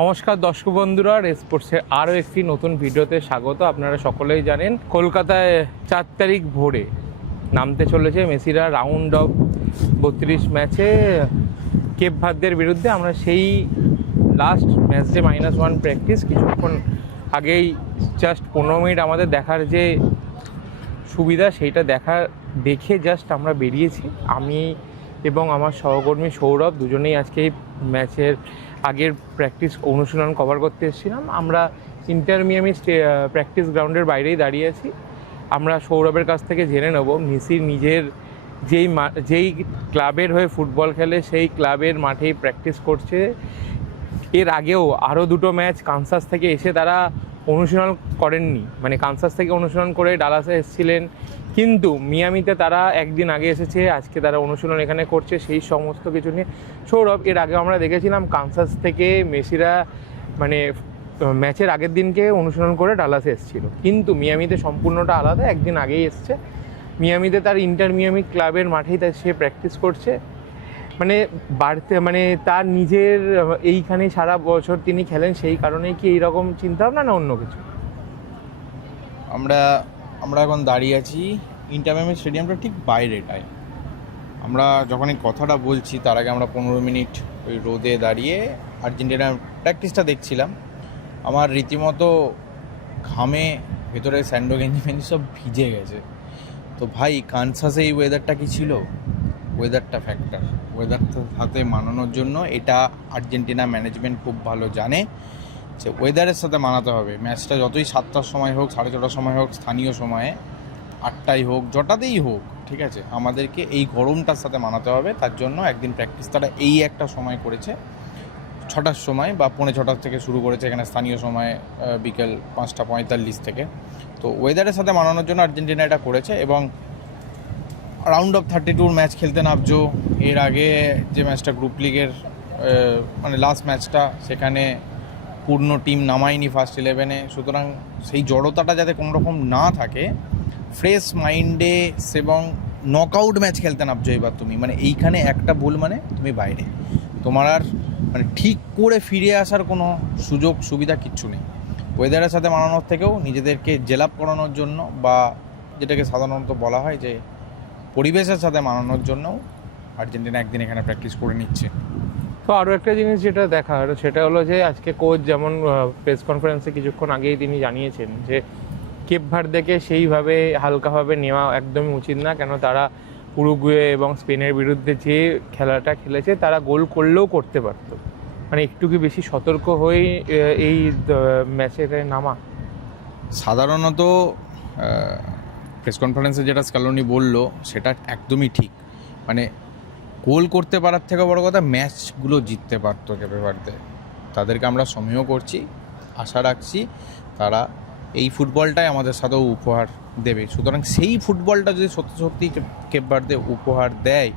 নমস্কার দর্শক বন্ধুরা, স্পোর্টসের আরও একটি নতুন ভিডিওতে স্বাগত। আপনারা সকলেই জানেন কলকাতায় 4 তারিখ ভোরে নামতে চলেছে মেসিরা রাউন্ড অফ 32 ম্যাচে কেপ ভার্দের বিরুদ্ধে। আমরা সেই লাস্ট ম্যাচ ডে -1 প্র্যাকটিস কিছুক্ষণ আগেই জাস্ট 15 মিনিট আমাদের দেখার যে সুবিধা সেইটা দেখে জাস্ট আমরা বেরিয়েছি। আমি এবং আমার সহকর্মী সৌরভ দুজনেই আজকে এই ম্যাচের আগের প্র্যাকটিস অনুশীলন কভার করতে এসেছিলাম। আমরা ইন্টার মিয়ামি প্র্যাকটিস গ্রাউন্ডের বাইরেই দাঁড়িয়ে আছি। আমরা সৌরভের কাছ থেকে জেনে নেব মেসির নিজের যেই ক্লাবের হয়ে ফুটবল খেলে সেই ক্লাবের মাঠেই প্র্যাকটিস করছে। এর আগেও আরও দুটো ম্যাচ কানসাস থেকে এসে তারা অনুশীলন করেননি, মানে কানসাস থেকে অনুশীলন করে ডালাসে এসেছিলেন, কিন্তু মিয়ামিতে তারা একদিন আগে এসেছে, আজকে তারা অনুশীলন এখানে করছে। সেই সমস্ত কিছু নিয়ে সৌরভ, এর আগে আমরা দেখেছিলাম কানসাস থেকে মেসিরা মানে ম্যাচের আগের দিনকে অনুশীলন করে ডালাসে এসেছিল, কিন্তু মিয়ামিতে সম্পূর্ণটা আলাদা। একদিন আগেই এসছে মিয়ামিতে, তার ইন্টার মিয়ামি ক্লাবের মাঠেই সে প্র্যাকটিস করছে। মানে মানে তার নিজের এইখানে সারা বছর তিনি খেলেন, সেই কারণেই কি এইরকম চিন্তাভাবনা না অন্য কিছু? আমরা এখন দাঁড়িয়ে আছি ইন্টার মিয়ামি স্টেডিয়ামটা ঠিক বাইরেটায়। আমরা যখন এই কথাটা বলছি তার আগে আমরা 15 মিনিট ওই রোদে দাঁড়িয়ে আর্জেন্টিনার প্র্যাকটিসটা দেখছিলাম। আমার রীতিমতো ঘামে ভেতরে স্যান্ডো গেঞ্জি ফেঞ্জি সব ভিজে গেছে। তো ভাই, কানসাসে এই ওয়েদারটা কি ছিল? ওয়েদারটা ফ্যাক্টর, ওয়েদারটার সাথে মানানোর জন্য এটা আর্জেন্টিনা ম্যানেজমেন্ট খুব ভালো জানে যে ওয়েদারের সাথে মানাতে হবে। ম্যাচটা যতই 7টার সময় হোক, 6:30টার সময় হোক, স্থানীয় সময়ে 8টায় হোক, যটাতেই হোক, ঠিক আছে, আমাদেরকে এই গরমটার সাথে মানাতে হবে। তার জন্য একদিন প্র্যাকটিস তারা এই একটা সময় করেছে, 6টার সময় বা 6:45 থেকে শুরু করেছে এখানে স্থানীয় সময়, বিকেল 5:45 থেকে। তো ওয়েদারের সাথে মানানোর জন্য আর্জেন্টিনা এটা করেছে। এবং রাউন্ড অফ 32 ম্যাচ খেলতে নামছো। এর আগে যে ম্যাচটা গ্রুপ লিগের মানে লাস্ট ম্যাচটা, সেখানে পূর্ণ টিম নামায়নি ফার্স্ট 11-এ। সুতরাং সেই জড়তাটা যাতে কোনো রকম না থাকে, ফ্রেশ মাইন্ডে এবং নকআউট ম্যাচ খেলতে নামছো এবার তুমি। মানে এইখানে একটা ভুল মানে তুমি বাইরে, তোমার আর মানে ঠিক করে ফিরে আসার কোনো সুযোগ সুবিধা কিচ্ছু নেই। ওয়েদারের সাথে মানানোর থেকেও নিজেদেরকে জেলাপ করানোর জন্য, বা যেটাকে সাধারণত বলা হয় যে পরিবেশের সাথে মানানোর জন্য, আর্জেন্টিনা একদিন এখানে প্র্যাকটিস করে নিচ্ছে। তো আরও একটা জিনিস যেটা দেখার, সেটা হলো যে আজকে কোচ যেমন প্রেস কনফারেন্সে কিছুক্ষণ আগেই তিনি জানিয়েছেন যে কেপ ভার্দেকে সেইভাবে হালকাভাবে নেওয়া একদমই উচিত না, কেন তারা উরুগুয়ে এবং স্পেনের বিরুদ্ধে যে খেলাটা খেলেছে তারা গোল করলেও করতে পারতো। মানে একটু কি বেশি সতর্ক হয়ে এই ম্যাচে নামা? সাধারণত প্রেস কনফারেন্সে যেটা স্ক্যালোনি বললো সেটা একদমই ঠিক। মানে গোল করতে পারার থেকে বড় কথা ম্যাচগুলো জিততে পারতো কেপে ভার্দে। তাদেরকে আমরা সমীহ করছি, আশা রাখছি তারা এই ফুটবলটাই আমাদের সাথেও উপহার দেবে। সুতরাং সেই ফুটবলটা যদি সত্যি সত্যি কেপ ভার্দে উপহার দেয়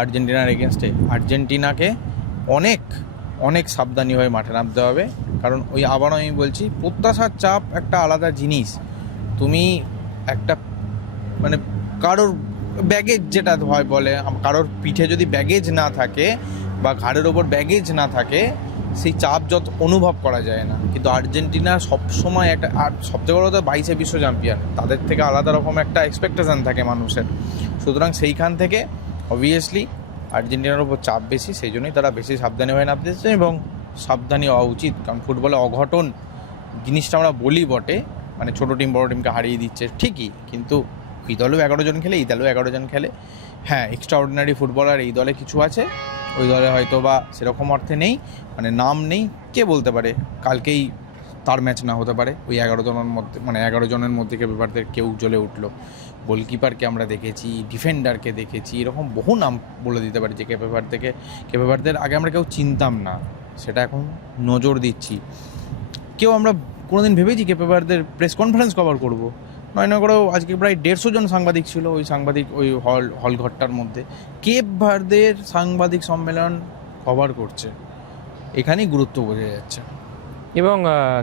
আর্জেন্টিনার এগেনস্টে, আর্জেন্টিনাকে অনেক অনেক সাবধানী হয়ে মাঠে নামতে হবে। কারণ ওই আবারও আমি বলছি, প্রত্যাশার চাপ একটা আলাদা জিনিস। তুমি একটা মানে কারোর ব্যাগেজ যেটা হয় বলে, কারোর পিঠে যদি ব্যাগেজ না থাকে বা ঘাড়ের ওপর ব্যাগেজ না থাকে, সেই চাপ যত অনুভব করা যায় না। কিন্তু আর্জেন্টিনা সবসময় একটা, আর সবথেকে বড় কথা 22-এ বিশ্ব চ্যাম্পিয়ন, তাদের থেকে আলাদা রকম একটা এক্সপেকটেশন থাকে মানুষের। সুতরাং সেইখান থেকে অবভিয়াসলি আর্জেন্টিনার ওপর চাপ বেশি, সেই জন্যই তারা বেশি সাবধানী হয়ে নামতেছে। এবং সাবধানী হওয়া উচিত, কারণ ফুটবলে অঘটন জিনিসটা আমরা বলি বটে, মানে ছোটো টিম বড়ো টিমকে হারিয়ে দিচ্ছে ঠিকই, কিন্তু এই দলেও 11 জন খেলে, এই দলেও 11 জন খেলে। হ্যাঁ, এক্সট্রা অর্ডিনারি ফুটবলার এই দলে কিছু আছে, ওই দলে হয়তো বা সেরকম অর্থে নেই, মানে নাম নেই। কে বলতে পারে কালকেই তার ম্যাচ না হতে পারে। ওই 11 জনের মধ্যে, মানে 11 জনের মধ্যে কেপে ভার্দের কেউ জ্বলে উঠলো। গোলকিপারকে আমরা দেখেছি, ডিফেন্ডারকে দেখেছি, এরকম বহু নাম বলে দিতে পারি যে কেপে ভার্দের আগে আমরা কেউ চিনতাম না, সেটা এখন নজর দিচ্ছি। কেউ আমরা কোনোদিন ভেবেছি কেপে ভার্দের প্রেস কনফারেন্স কভার করবো? নয় করেও আজকে প্রায় 150 জন সাংবাদিক ছিল ওই হল ঘরটার মধ্যে। কেপ ভার্দের সাংবাদিক সম্মেলন কভার করছে, এখানেই গুরুত্ব বোঝা যাচ্ছে। এবং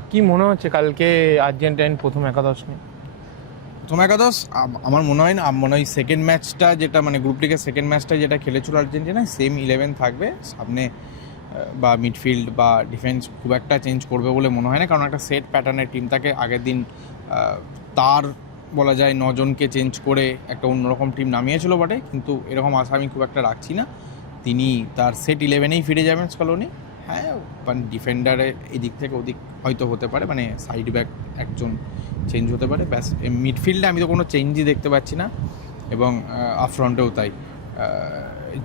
কি মনে হচ্ছে কালকে আর্জেন্টাইন প্রথম একাদশ নিয়ে? প্রথম একাদশ আমার মনে হয় না, মনে হয় সেকেন্ড ম্যাচটা যেটা মানে গ্রুপ লিগের সেকেন্ড ম্যাচটা যেটা খেলেছিল আর্জেন্টিনা, সেম 11 থাকবে। সামনে বা মিডফিল্ড বা ডিফেন্স খুব একটা চেঞ্জ করবে বলে মনে হয় না, কারণ একটা সেট প্যাটার্নের টিম থাকে। আগের দিন তার বলা যায় 9 জনকে চেঞ্জ করে একটা অন্যরকম টিম নামিয়েছিল বটে, কিন্তু এরকম আশা আমি খুব একটা রাখছি না। তিনি তার সেট 11-এই ফিরে যাবেন স্কালোনি। হ্যাঁ, মানে ডিফেন্ডারে এদিক থেকে ওদিক হয়তো হতে পারে, মানে সাইড ব্যাক একজন চেঞ্জ হতে পারে, ব্যাস। মিডফিল্ডে আমি তো কোনো চেঞ্জই দেখতে পাচ্ছি না, এবং আপ ফ্রন্টেও তাই।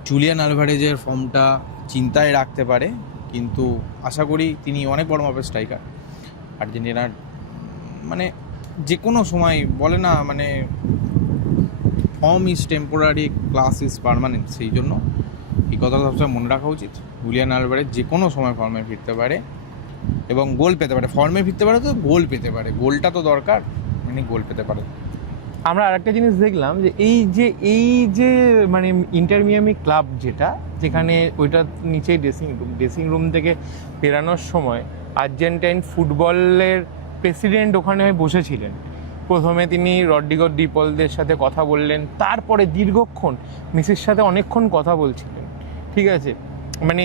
জুলিয়ান আলভারেজের ফর্মটা চিন্তায় রাখতে পারে, কিন্তু আশা করি তিনি অনেক বড় মাপের স্ট্রাইকার। আর্জেন্টিনার মানে যে কোনো সময় বলে না, মানে form is temporary, class is permanent, সেই জন্য এই কথাটা সবসময় মনে রাখা উচিত। জুলিয়ান আলভারেজ যে কোনো সময় ফর্মে ফিরতে পারে এবং গোল পেতে পারে। ফর্মে ফিরতে পারে তো গোল পেতে পারে, গোলটা তো দরকার, মানে গোল পেতে পারে। আমরা আরেকটা জিনিস দেখলাম যে এই যে মানে ইন্টার মিয়ামি ক্লাব যেখানে ওইটার নিচেই ড্রেসিং রুম থেকে বেরানোর সময় আর্জেন্টাইন ফুটবলের প্রেসিডেন্ট ওখানে বসেছিলেন। প্রথমে তিনি রড্রিগো ডি পলদের সাথে কথা বললেন, তারপরে দীর্ঘক্ষণ মেসির সাথে অনেকক্ষণ কথা বলছিলেন। ঠিক আছে, মানে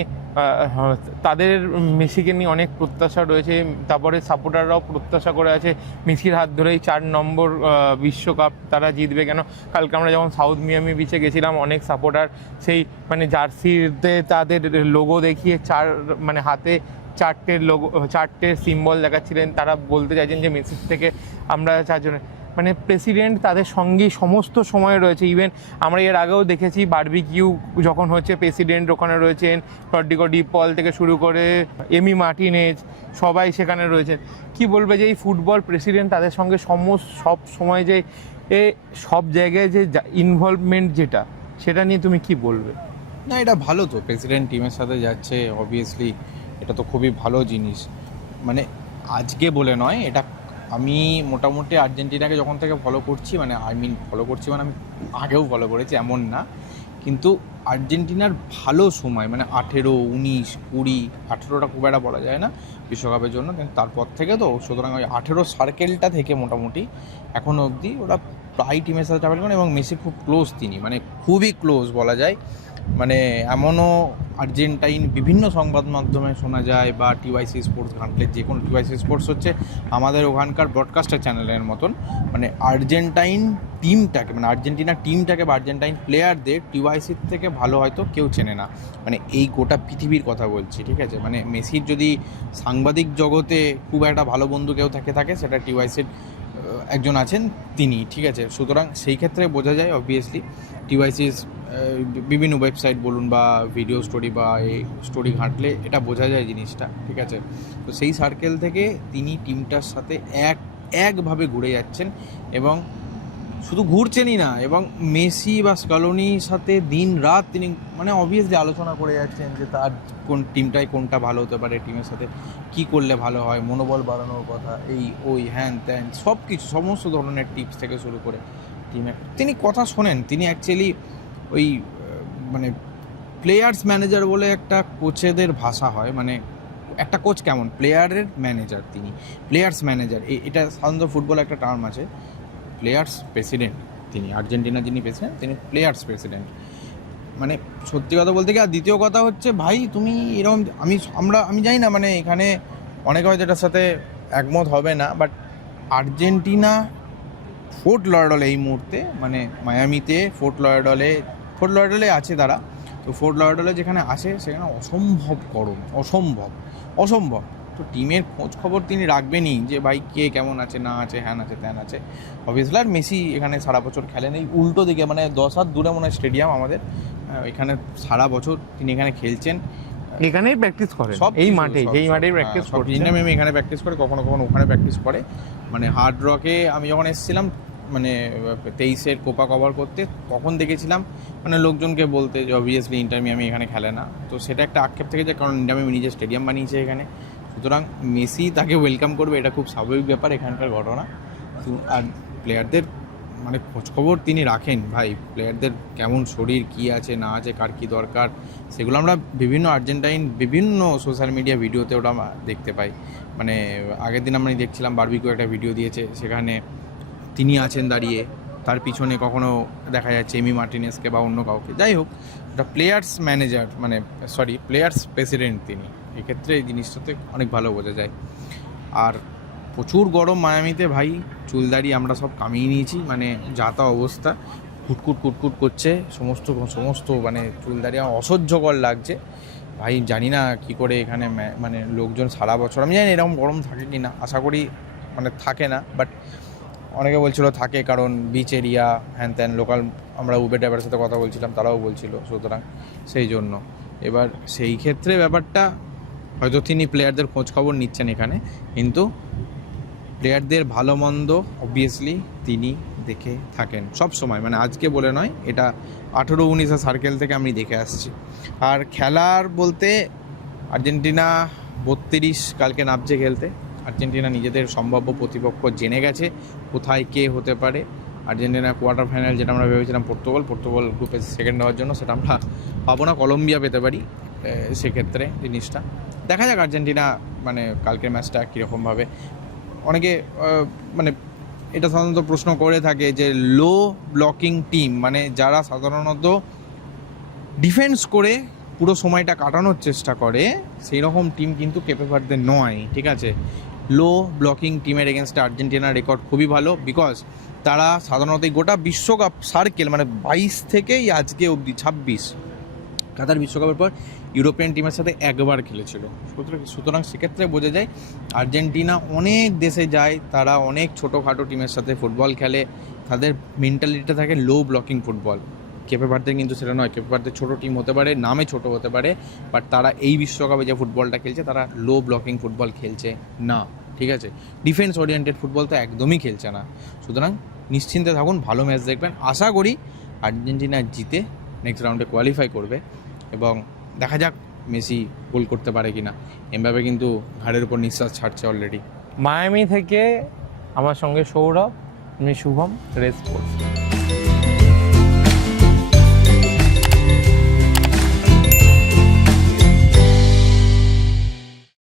তাদের মেসিকে নিয়ে অনেক প্রত্যাশা রয়েছে, তারপরে সাপোর্টাররাও প্রত্যাশা করে আছে মেসির হাত ধরেই 4 নম্বর বিশ্বকাপ তারা জিতবে। কেন, কালকে আমরা যখন সাউথ মিয়ামি বিচে গেছিলাম, অনেক সাপোর্টার সেই মানে জার্সিতে তাদের লোগো দেখিয়ে মানে হাতে 4টে সিম্বল দেখাচ্ছিলেন। তারা বলতে চাইছেন যে মেসির থেকে আমরা 4 জন, মানে প্রেসিডেন্ট তাদের সঙ্গেই সমস্ত সময় রয়েছে। ইভেন আমরা এর আগেও দেখেছি বারবিকিউ যখন হচ্ছে, প্রেসিডেন্ট ওখানে রয়েছেন, রড্রিগো ডি পল থেকে শুরু করে এমি মার্টিনেজ সবাই সেখানে রয়েছেন। কি বলবে যে এই ফুটবল প্রেসিডেন্ট তাদের সঙ্গে সব সময় যে সব জায়গায় যে ইনভলভমেন্ট সেটা নিয়ে তুমি কি বলবে? না, এটা ভালো তো, প্রেসিডেন্ট টিমের সাথে যাচ্ছে, অবভিয়াসলি এটা তো খুবই ভালো জিনিস। মানে আজকে বলে নয়, এটা আমি মোটামুটি আর্জেন্টিনাকে যখন থেকে ফলো করছি, মানে আমি আগেও ফলো করেছি এমন না, কিন্তু আর্জেন্টিনার ভালো সময় মানে 18, 19, 20, 18টা খুব একটা বলা যায় না বিশ্বকাপের জন্য, কিন্তু তারপর থেকে তো, সুতরাং ওই 18 সার্কেলটা থেকে মোটামুটি এখনও অবধি ওরা প্রায় টিমের সাথে ট্রাভেল করেন, এবং মেসি খুব ক্লোজ, তিনি মানে খুবই ক্লোজ বলা যায়। মানে এমনও আর্জেন্টাইন বিভিন্ন সংবাদ মাধ্যমে শোনা যায়, বা টিওয়াইসি স্পোর্টস ঘাঁটলে, যে কোনো টিওয়াইসি স্পোর্টস হচ্ছে আমাদের ওখানকার ব্রডকাস্টার চ্যানেলের মতন, মানে আর্জেন্টাইন টিমটাকে, মানে আর্জেন্টিনার টিমটাকে বা আর্জেন্টাইন প্লেয়ারদের টিওয়াইসির থেকে ভালো হয়তো কেউ চেনে না, মানে এই গোটা পৃথিবীর কথা বলছি, ঠিক আছে। মানে মেসির যদি সাংবাদিক জগতে খুব একটা ভালো বন্ধু কেউ থাকে সেটা টিওয়াইসির একজন আছেন তিনি, ঠিক আছে। সুতরাং সেই ক্ষেত্রে বোঝা যায় অবভিয়াসলি টিওয়াইসির বিভিন্ন ওয়েবসাইট বলুন বা ভিডিও স্টোরি বা এই স্টোরি ঘাঁটলে এটা বোঝা যায় জিনিসটা, ঠিক আছে। তো সেই সার্কেল থেকে তিনি টিমটার সাথে একভাবে ঘুরে যাচ্ছেন, এবং শুধু ঘুরছেনই না, এবং মেসি বা স্কালোনির সাথে দিন রাত তিনি মানে অবভিয়াসলি আলোচনা করে যাচ্ছেন যে তার কোন টিমটাই কোনটা ভালো হতে পারে, টিমের সাথে কি করলে ভালো হয়, মনোবল বাড়ানোর কথা, এই ওই হ্যান ত্যান সব কিছু, সমস্ত ধরনের টিপস থেকে শুরু করে টিমের তিনি কথা শোনেন। তিনি অ্যাকচুয়ালি ওই মানে প্লেয়ার্স ম্যানেজার বলে একটা কোচেদের ভাষা হয়, মানে একটা কোচ কেমন, প্লেয়ারের ম্যানেজার, তিনি প্লেয়ার্স ম্যানেজার, এটা সাধারণত ফুটবল একটা টার্ম আছে, প্লেয়ার্স প্রেসিডেন্ট। তিনি আর্জেন্টিনা যিনি প্রেসিডেন্ট, তিনি প্লেয়ার্স প্রেসিডেন্ট। মানে সত্যি কথা বলতে কি, আর দ্বিতীয় কথা হচ্ছে ভাই তুমি এরকম, আমি জানি না, মানে এখানে অনেকে হয়তো এটার সাথে একমত হবে না, বাট আর্জেন্টিনা ফোর্ট লয়ারডলে এই মুহূর্তে, মানে মায়ামিতে ফোর্ট লয়ারডলে আছে তারা, তো ফোর্ট লয়ারডলে যেখানে আছে সেখানে অসম্ভব গরম, অসম্ভব। তো টিমের খোঁজ খবর তিনি রাখবেনই যে ভাই কে কেমন আছে না আছে, হ্যান আছে ত্যান আছে, অবভিয়াসলি। আর মেসি এখানে সারা বছর খেলেন, এই উল্টো দিকে মানে 10 হাত দূরে মনে হয় স্টেডিয়াম আমাদের, এখানে সারা বছর তিনি এখানে খেলছেন, এখানেই প্র্যাকটিস করে, এই মাঠেই প্র্যাকটিস করে, আমি এখানে প্র্যাকটিস করে, কখনো ওখানে প্র্যাকটিস করে। মানে হার্ড রকে আমি যখন এসেছিলাম, মানে 23-এর কোপা কভার করতে, তখন দেখেছিলাম মানে লোকজনকে বলতে যে অবভিয়াসলি ইন্টার মিয়ামি এখানে খেলে না, তো সেটা একটা আক্ষেপ থেকে যায়, কারণ ইন্টার মিয়ামি নিজের স্টেডিয়াম বানিয়েছে এখানে, সুতরাং মেসি তাকে ওয়েলকাম করবে, এটা খুব স্বাভাবিক ব্যাপার এখানকার ঘটনা। আর প্লেয়ারদের মানে খোঁজখবর তিনি রাখেন ভাই, প্লেয়ারদের কেমন শরীর, কী আছে না আছে, কার কী দরকার, সেগুলো আমরা বিভিন্ন সোশ্যাল মিডিয়া ভিডিওতে ওটা দেখতে পাই। মানে আগের দিন আমরা দেখছিলাম বারবিকিউ একটা ভিডিও দিয়েছে, সেখানে তিনি আছেন দাঁড়িয়ে, তার পিছনে কখনো দেখা যাচ্ছে এমি মার্টিনেসকে বা অন্য কাউকে। যাই হোক, একটা প্লেয়ার্স ম্যানেজার মানে প্লেয়ার্স প্রেসিডেন্ট তিনি, এক্ষেত্রে এই জিনিসটাতে অনেক ভালো বোঝা যায়। আর প্রচুর গরম মায়ামিতে ভাই, চুলদারি আমরা সব কামিয়ে নিয়েছি, মানে যা তা অবস্থা, কুটকুট করছে সমস্ত মানে চুলদারি আমার অসহ্যকর লাগছে ভাই। জানি না কি করে এখানে মানে লোকজন সারা বছর, আমি জানি এরকম গরম থাকে কি না, আশা করি মানে থাকে না, বাট অনেকে বলছিল থাকে, কারণ বিচ এরিয়া হ্যান ত্যান, লোকাল আমরা উবের ড্রাইভারের সাথে কথা বলছিলাম, তারাও বলছিল, সুতরাং সেই জন্য এবার সেই ক্ষেত্রে ব্যাপারটা হয়তো তিনি প্লেয়ারদের খোঁজ খবর নিচ্ছেন এখানে, কিন্তু প্লেয়ারদের ভালো মন্দ অবভিয়াসলি তিনি দেখে থাকেন সব সময়, মানে আজকে বলে নয়, এটা 18-19 সার্কেল থেকে আমি দেখে আসছি। আর খেলার বলতে আর্জেন্টিনা 32 কালকে নামছে খেলতে। আর্জেন্টিনা নিজেদের সম্ভাব্য প্রতিপক্ষ জেনে গেছে, কোথায় কে হতে পারে। আর্জেন্টিনা কোয়ার্টার ফাইনাল, যেটা আমরা ভেবেছিলাম পর্তুগাল গ্রুপে সেকেন্ড হওয়ার জন্য, সেটা আমরা পাবো না, কলম্বিয়া পেতে পারি। সেক্ষেত্রে জিনিসটা দেখা যাক আর্জেন্টিনা মানে কালকের ম্যাচটা কীরকমভাবে। অনেকে মানে এটা সাধারণত প্রশ্ন করে থাকে যে লো ব্লকিং টিম, মানে যারা সাধারণত ডিফেন্স করে পুরো সময়টা কাটানোর চেষ্টা করে, সেই রকম টিম কিন্তু কেপে ভার্দে নয়, ঠিক আছে। লো ব্লকিং টিমের এগেনস্টে আর্জেন্টিনার রেকর্ড খুবই ভালো, বিকজ তারা সাধারণত গোটা বিশ্বকাপ সার্কেল মানে 22 থেকেই আজকে অবধি 26 কাতার বিশ্বকাপের পর ইউরোপিয়ান টিমের সাথে একবার খেলেছিল। সুতরাং সেক্ষেত্রে বোঝা যায় আর্জেন্টিনা অনেক দেশে যায়, তারা অনেক ছোটোখাটো টিমের সাথে ফুটবল খেলে, তাদের মেন্টালিটিটা থাকে লো ব্লকিং ফুটবল। কেপে ভার্দে কিন্তু সেটা নয়। কেপে ভার্দে ছোটো টিম হতে পারে, নামে ছোটো হতে পারে, বাট তারা এই বিশ্বকাপে যে ফুটবলটা খেলছে, তারা লো ব্লকিং ফুটবল খেলছে না, ঠিক আছে। ডিফেন্স ওরিয়েন্টেড ফুটবল তো একদমই খেলছে না। সুতরাং নিশ্চিন্তে থাকুন, ভালো ম্যাচ দেখবেন। আশা করি আর্জেন্টিনা জিতে নেক্সট রাউন্ডে কোয়ালিফাই করবে, এবং দেখা যাক মেসি গোল করতে পারে কিনা। এমবাপে কিন্তু ঘাড়ের উপর নিঃশ্বাস ছাড়ছে অলরেডি। মায়ামি থেকে আমার সঙ্গে সৌরভ, আমি শুভম, রেড স্পোর্টস।